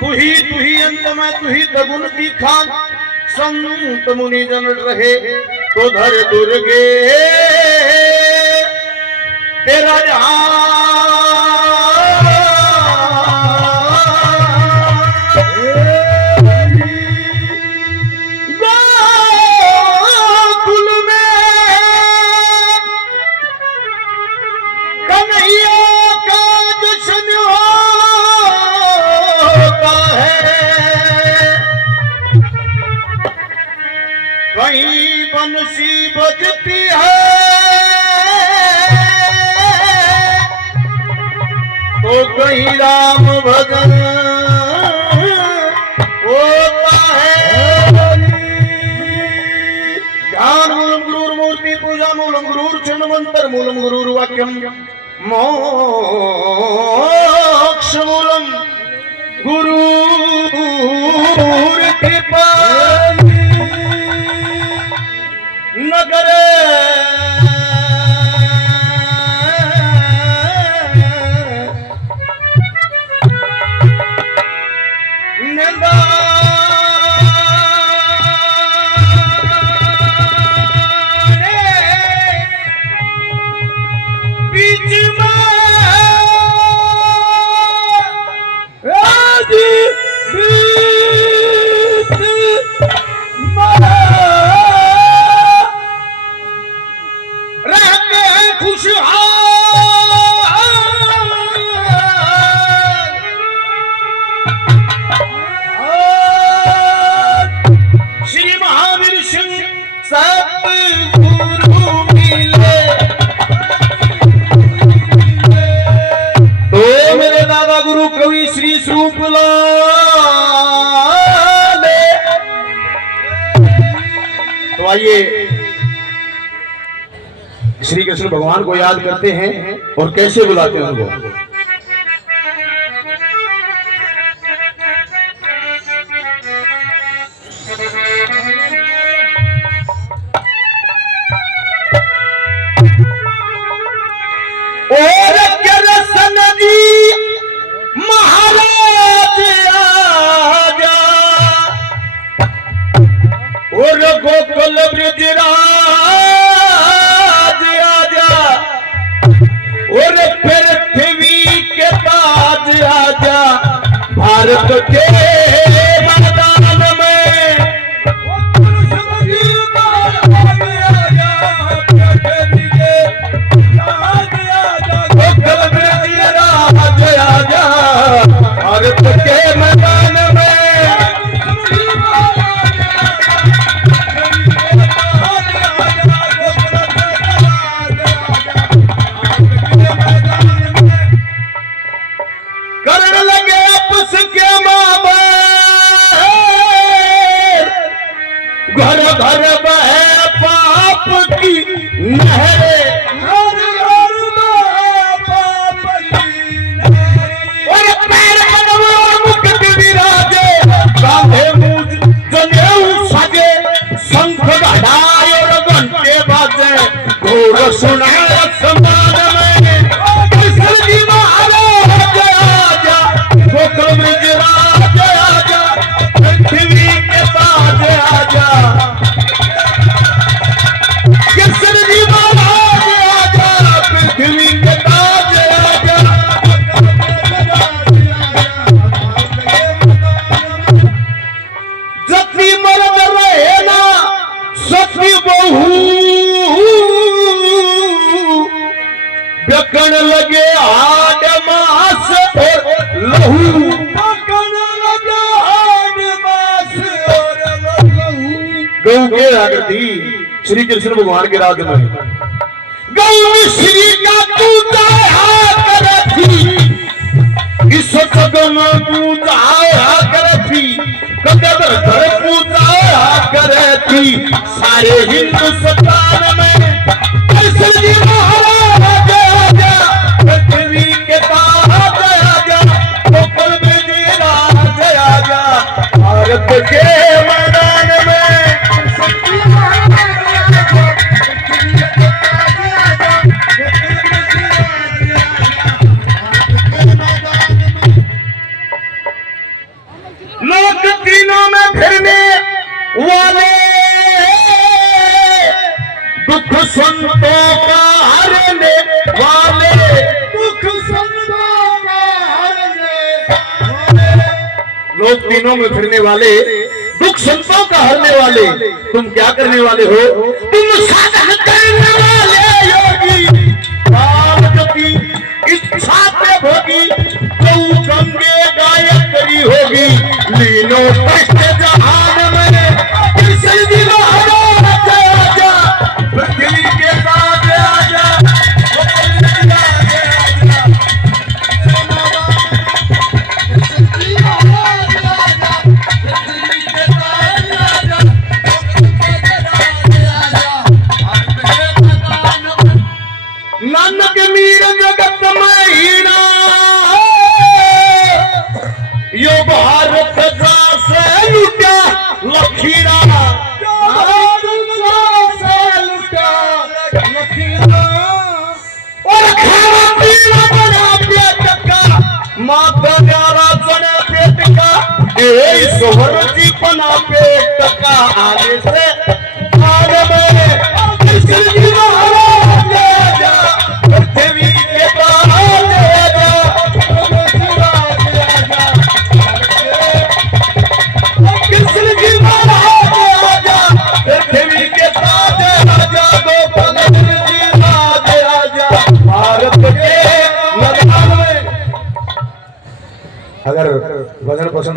तू ही अंत में तू ही सगुन की खान संत मुनि जन रहे तो धर दुर्गे तेरा गोकुल में कन्हैया का जश्न होता है कहीं बंसी बजती है तो कहीं राम भजन होता है। ध्यान मूलम गुरुर मूर्ति पूजा मूलम गुरुर चिन्ह मंत्र मूलम गुरुर वाक्यम मोक्ष मूलम गुरुर कृपा नगर तो आइए श्री कृष्ण भगवान को याद करते हैं और कैसे बुलाते हैं उनको। और कृष्ण जी महाराज आजा और गोकुल ब्रजराज आजा और पृथ्वी के ताज आजा भारत के मैदान में गोकुल ब्रजराज आजा भारत के मैदान में घर घर बहे पाप की नहरे और पैर कदम और मुकुट विराजे कांधे मूंज जनेऊ सजे शंख गदाई और घंटे बाजे घोर सुनाए आसमान में कृष्ण जी महाराज आजा गोकुल ब्रजराज आजा पृथ्वी के ताज आजा कृष्ण जी महाराज आजा पृथ्वी के ताज आजा। जति मर्द रहे ना सती बहू बेकन लगे हाड मास और लहू गौ के आकृति श्री कृष्ण भगवान के राज में गौ श्री का पूजा करती इस जगन पूजा करती कदम घर पूजा करती सारे हिंदुस्तान में कृष्ण जी महाराज आजा पृथ्वी के ताज आजा गोकुल ब्रजराज आजा भारत के मैदान में वाले दुख संतों का हरने वाले, दुख संतों का हरने वाले, लोग तीनों में फिरने वाले, दुख संतों का हरने वाले, तुम क्या करने वाले हो? तुम साधन करने वाले योगी, काल की इच्छा पे भोगी, तो गंगे गायत्री होगी, लीनो कष्ट जहान में किसी दिन हरो आजा, पृथ्वी के साथ आजा, नानक मीर जगत में हीरा, यो भारत जा से लुटा लखीरा, से लुटा लखीरा, और खाना पीना बना पेट का, माता प्यारा बना पेट का, ए सोहर जी बना पेट का, आने से